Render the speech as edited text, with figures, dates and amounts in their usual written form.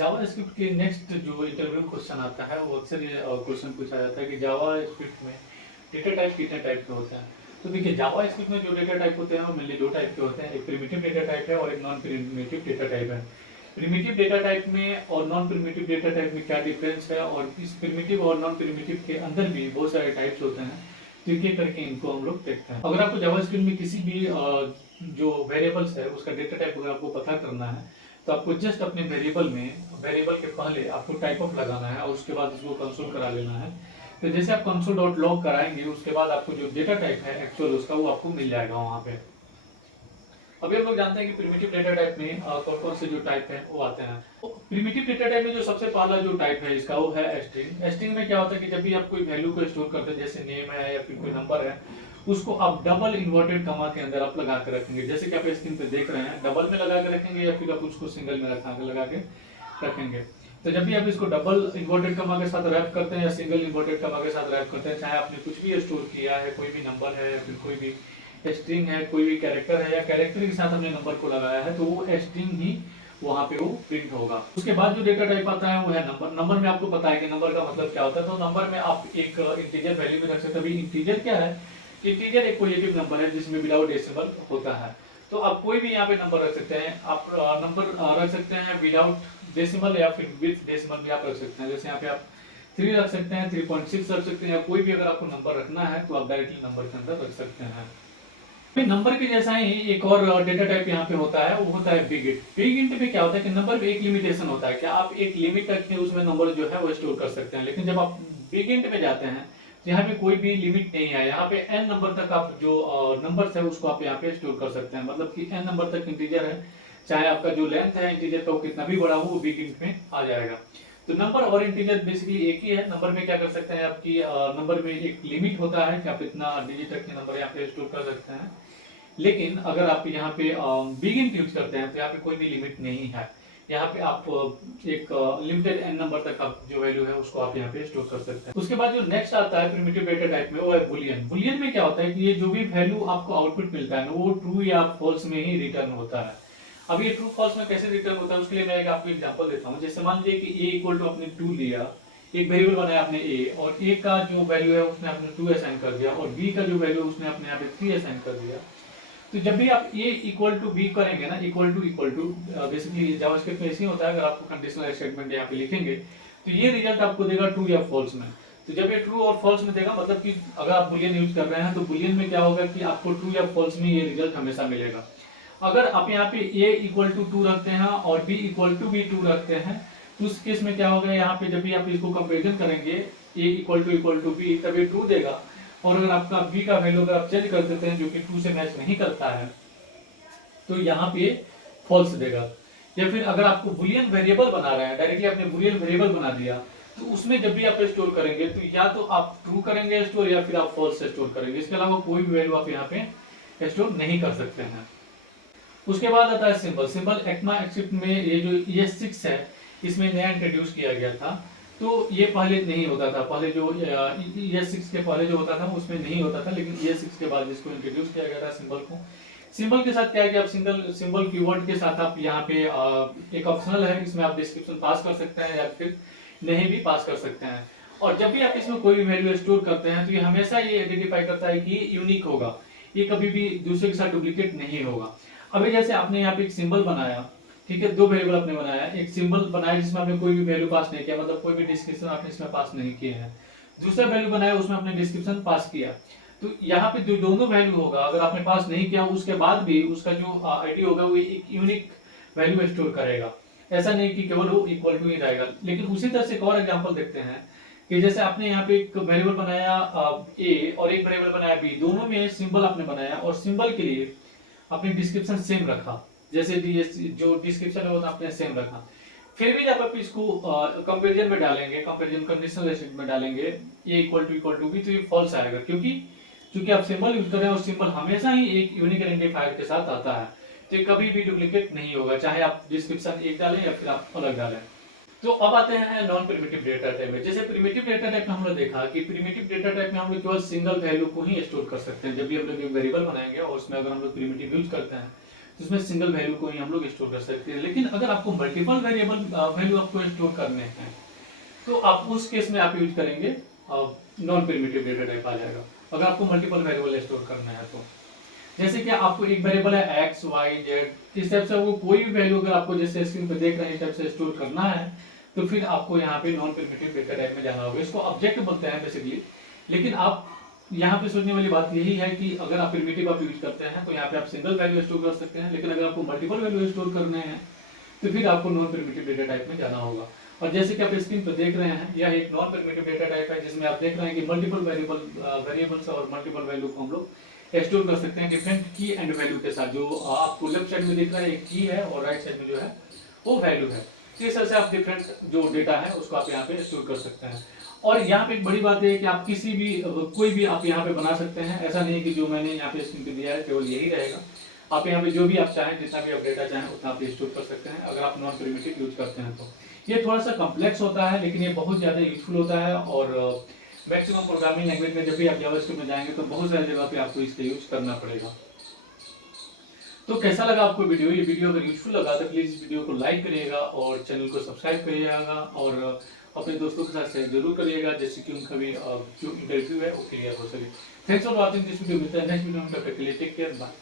JavaScript के next जो interview question आता है वो अक्सर ये क्वेश्चन पूछा जाता है कि जावास्क्रिप्ट में डेटा टाइप कितने टाइप के होते हैं। तो देखिए जावास्क्रिप्ट में जो डेटा टाइप होते हैं वो मेनली दो टाइप के होते हैं, एक प्रिमिटिव डेटा टाइप है और एक नॉन प्रिमिटिव डेटा टाइप है। प्रिमिटिव डेटा टाइप में और नॉन प्रिमिटिव डेटा टाइप में क्या डिफरेंस है, और इस प्रिमिटिव और नॉन प्रिमिटिव के अंदर भी बहुत सारे टाइप्स होते हैं, तो एक एक करके इनको हम लोग देखते हैं। अगर आपको जावास्क्रिप्ट में किसी भी जो वेरिएबल्स है उसका डेटा टाइप अगर आपको पता करना है तो आपको जस्ट अपने वेरिएबल के पहले आपको टाइप ऑफ लगाना है और उसके बाद उसको कंसोल करा लेना है। तो जैसे आप कंसोल डॉट लॉग कराएंगे उसके बाद आपको जो डेटा टाइप है एक्चुअल उसका वो आपको मिल जाएगा वहां पे। अभी हम लोग जानते हैं कि प्रिमिटिव डेटा टाइप में कौन कौन से जो टाइप है वो आते हैं। प्रिमिटिव डेटा टाइप में जो सबसे पहला जो टाइप है इसका वो है स्ट्रिंग। स्ट्रिंग में क्या होता है कि जब भी आप कोई वैल्यू को स्टोर करते हैं, जैसे नेम है या फिर कोई नंबर है, उसको आप डबल इन्वर्टेड कमा के अंदर आप लगा के रखेंगे। जैसे कि आप स्क्रीन पे देख रहे हैं, डबल में लगा के रखेंगे या फिर आप उसको सिंगल में लगा के रखेंगे। तो जब भी आप इसको डबल इन्वर्टेड कमा के साथ रैप करते हैं या सिंगल इन्वर्टेड कमा के साथ रैप करते हैं, चाहे आपने कुछ भी स्टोर किया है, कोई भी नंबर है या फिर कोई भी स्ट्रिंग है, कोई भी कैरेक्टर है या कैरेक्टर के साथ हमने नंबर को लगाया है, तो वो स्ट्रिंग ही वहां पे वो प्रिंट होगा। उसके बाद जो डेटा टाइप आता है वो है नंबर। नंबर में आपको पता है कि नंबर का मतलब क्या होता है, तो नंबर में आप एक इंटीजर वैल्यू भी रख सकते हैं। अभी इंटीजर क्या है, इंटीजर एक पॉजिटिव नंबर है जिसमें विदाउट डेसिमल होता है। तो आप कोई भी यहाँ पे नंबर रख सकते हैं। आप नंबर रख सकते हैं विदाउट डेसिमल या फिर विद डेसिमल भी आप रख सकते हैं। जैसे यहाँ पे आप 3 रख सकते हैं, 3.6 रख सकते हैं, या कोई भी अगर आपको नंबर रखना है तो आप डायरेक्टली नंबर के अंदर रख सकते हैं। फिर नंबर के जैसा ही एक और डेटा टाइप यहाँ पे होता है, वो होता है बिग इंट। बिग इंट में क्या होता है कि नंबर में एक लिमिटेशन होता है कि आप एक लिमिट तक के उसमें नंबर जो है वो स्टोर कर सकते हैं। लेकिन जब आप बिग इंट में जाते हैं तो यहाँ पे कोई भी लिमिट नहीं है। यहाँ पे n नंबर तक आप जो नंबर्स है उसको आप यहाँ पे स्टोर कर सकते हैं। मतलब कि n नंबर तक इंटीजर है, चाहे आपका जो लेंथ है इंटीजर का वो कितना भी बड़ा हो, वो बिग इंट में आ जाएगा। तो नंबर और इंटीजर बेसिकली एक ही है। नंबर में क्या कर सकते हैं, आपकी नंबर में एक लिमिट होता है कि आप इतना डिजिट तक के नंबर यहाँ पे स्टोर कर सकते हैं। लेकिन अगर आप यहाँ पे बिग इंट यूज करते हैं तो यहाँ पे कोई भी लिमिट नहीं है। यहाँ पे आप एक लिमिटेड n नंबर तक आप जो वैल्यू है उसको आप यहाँ पे स्टोर कर सकते हैं। उसके बाद जो नेक्स्ट आता है प्रिमिटिव डेटा टाइप में, वो है बुलियन। बुलियन में क्या होता है कि ये जो भी वैल्यू आपको आउटपुट मिलता है ना, वो ट्रू या फॉल्स में ही रिटर्न होता है। अब ये ट्रू फॉल्स में कैसे रिटर्न होता है उसके लिए मैं एक आपको एग्जांपल देता हूँ। जैसे मान लीजिए कि a इक्वल टू आपने 2 लिया, एक वेरिएबल बनाया आपने a, और a का जो वैल्यू है उसने आपने 2 असाइन कर दिया, और b का जो वैल्यू उसने अपने यहाँ पे 3 असाइन कर दिया। तो जब भी आप a इक्वल टू b करेंगे ना, इक्वल टू बेसिकली जावास्क्रिप्ट में ऐसे ही होता है। अगर आपको कंडीशनल स्टेटमेंट यहाँ पे लिखेंगे तो ये रिजल्ट आपको देगा ट्रू या फॉल्स में। तो जब ये ट्रू और फॉल्स में देगा, मतलब कि अगर आप बुलियन यूज कर रहे हैं तो बुलियन में क्या होगा कि आपको ट्रू या फॉल्स में ये रिजल्ट हमेशा मिलेगा। अगर आप यहाँ पे a इक्वल टू 2 रखते हैं और b इक्वल टू भी 2 रखते हैं, तो उस केस में क्या होगा, यहाँ पे जब भी आप इसको कंपेरिजन करेंगे a इक्वल टू b, तब ये ट्रू देगा। और अगर आपका b का वैल्यू अगर आप चेंज कर देते हैं जो कि 2 से मैच नहीं करता है, तो यहाँ पे फॉल्स देगा। या फिर अगर आपको बुलियन वेरिएबल बना रहे हैं, डायरेक्टली आपने बुलियन वेरिएबल बना दिया, तो उसमें जब भी आप स्टोर करेंगे तो या तो आप ट्रू करेंगे स्टोर या फिर आप फॉल्स स्टोर करेंगे। इसके अलावा कोई भी वैल्यू आप यहाँ पे स्टोर नहीं कर सकते हैं। उसके बाद आता है सिंबल। सिंबल ECMAScript में ये जो ES6 है इसमें नया इंट्रोड्यूस किया गया था। तो ये पहले नहीं होता था, पहले जो ES6 के पहले जो होता था उसमें नहीं होता था, लेकिन ES6 के बाद इसको इंट्रोड्यूस किया गया था सिंबल को। सिंबल के साथ क्या है कि आप सिंबल कीवर्ड के साथ आप यहाँ पे एक ऑप्शनल है, इसमें आप डिस्क्रिप्शन पास कर सकते हैं या फिर नहीं भी पास कर सकते हैं। और जब भी आप इसमें कोई भी वैल्यू स्टोर करते हैं तो ये हमेशा ये आइडेंटिफाई करता है कि यूनिक होगा, ये कभी भी दूसरे के साथ डुप्लीकेट नहीं होगा। अभी जैसे आपने यहाँ पे एक सिंबल बनाया, ठीक है, 2 वेरिएबल आपने बनाया, एक सिंबल बनाया जिसमें आपने कोई भी वैल्यू पास नहीं किया, मतलब कोई भी डिस्क्रिप्शन आपने इसमें पास नहीं किए हैं। दूसरा वैल्यू बनाया उसमें आपने डिस्क्रिप्शन पास किया। तो यहाँ पे जो दोनों वैल्यू होगा, अगर आपने पास नहीं किया उसके बाद भी उसका जो आईडी होगा वो एक यूनिक वैल्यू स्टोर करेगा। ऐसा नहीं कि केवल वो इक्वल टू ही रहेगा। लेकिन उसी तरह से एक और एग्जांपल देखते हैं कि जैसे आपने यहाँ पे एक वेरिएबल बनाया a और एक वेरिएबल बनाया b, दोनों में सिंबल आपने बनाया और सिंबल के लिए आपने डिस्क्रिप्शन सेम रखा। जैसे जो डिस्क्रिप्शन है वो आपने सेम रखा, फिर भी जब आप इसको कंपैरिजन में डालेंगे, कंपैरिजन कंडीशनल स्टेटमेंट में डालेंगे a इक्वल टू b, तो ये फॉल्स आएगा। क्योंकि आप सिंबल यूज कर रहे हैं और सिंबल हमेशा ही एक यूनिक आइडेंटिफायर के साथ आता है, तो ये कभी भी डुप्लीकेट नहीं होगा, चाहे आप डिस्क्रिप्शन एक डालें या फिर आप अलग डालें। तो अब आते हैं नॉन प्रिमिटिव डेटा टाइप में। जैसे प्रिमिटिव डेटा टाइप में हम लोग देखा कि प्रिमिटिव डेटा टाइप में हम लोग केवल सिंगल वैल्यू को ही स्टोर कर सकते हैं। जब भी हम लोग एक वेरिएबल बनाएंगे और उसमें अगर हम लोग प्रिमिटिव यूज करते हैं जिसमें सिंगल वैल्यू को ही हम लोग स्टोर कर सकते हैं। लेकिन अगर आपको मल्टीपल वेरिएबल वैल्यू आपको स्टोर करने हैं तो आप उस केस में आप यूज करेंगे नॉन प्रिमिटिव डेटा टाइप आ जाएगा, अगर आपको मल्टीपल वेरिएबल स्टोर करना है तो। जैसे कि आपको एक वेरिएबल है एक्स वाई जेड, इस टाइप से वो कोई भी वैल्यू अगर आपको जैसे स्क्रीन पे देख रहे हैं इस टाइप से स्टोर करना है तो फिर आपको यहाँ पे नॉन प्रिमिटिव डेटा टाइप में जाना होगा। इसको ऑब्जेक्ट बोलते हैं बेसिकली। लेकिन आप यहाँ पे सोचने वाली बात यही है कि अगर आप प्रिमिटिव आप यूज करते हैं तो यहाँ पे आप सिंगल वैल्यू स्टोर कर सकते हैं, लेकिन अगर आपको मल्टीपल वैल्यू स्टोर करने हैं तो फिर आपको नॉन प्रिमिटिव डेटा टाइप में जाना होगा। और जैसे कि आप स्क्रीन पर देख रहे हैं यह एक नॉन प्रिमिटिव डेटा टाइप है जिसमें आप देख रहे हैं कि मल्टीपल वेरिएबल्स और मल्टीपल वैल्यू को हम लोग स्टोर कर सकते हैं डिफरेंट की एंड वैल्यू के साथ। जो आपको लेफ्ट साइड में दिख रहा है एक की है और राइट साइड में जो है वो वैल्यू है। इस तरह से आप डिफरेंट जो डेटा है उसको आप यहाँ पे स्टोर कर सकते हैं। और यहाँ पे एक बड़ी बात है कि आप किसी भी कोई भी आप यहाँ पे बना सकते हैं, ऐसा नहीं है कि जो मैंने यहाँ पे स्क्रीन पे दिया है केवल यही रहेगा। आप यहाँ पे जो भी आप चाहें, जितना भी आप डेटा चाहें उतना आप स्टोर कर सकते हैं अगर आप नॉन प्रिमिटिव यूज करते हैं तो। ये थोड़ा सा कॉम्प्लेक्स होता है लेकिन ये बहुत ज़्यादा यूजफुल होता है। और मैक्सिमम प्रोग्रामिंग लैंग्वेज में जब भी आप जावास्क्रिप्ट में जाएंगे तो बहुत सारी जगह पे आपको इसका यूज करना पड़ेगा। तो कैसा लगा आपको वीडियो? ये वीडियो अगर यूजफुल लगा तो प्लीज इस वीडियो को लाइक करिएगा और चैनल को सब्सक्राइब करिएगा और अपने दोस्तों के साथ शेयर जरूर करिएगा जिससे कि उनका भी जो इंटरव्यू है वो क्लियर हो सके। Thanks for watching this video. मिलता है नेक्स्ट वीडियो में, तब तक के लिए टेक केयर, बाय।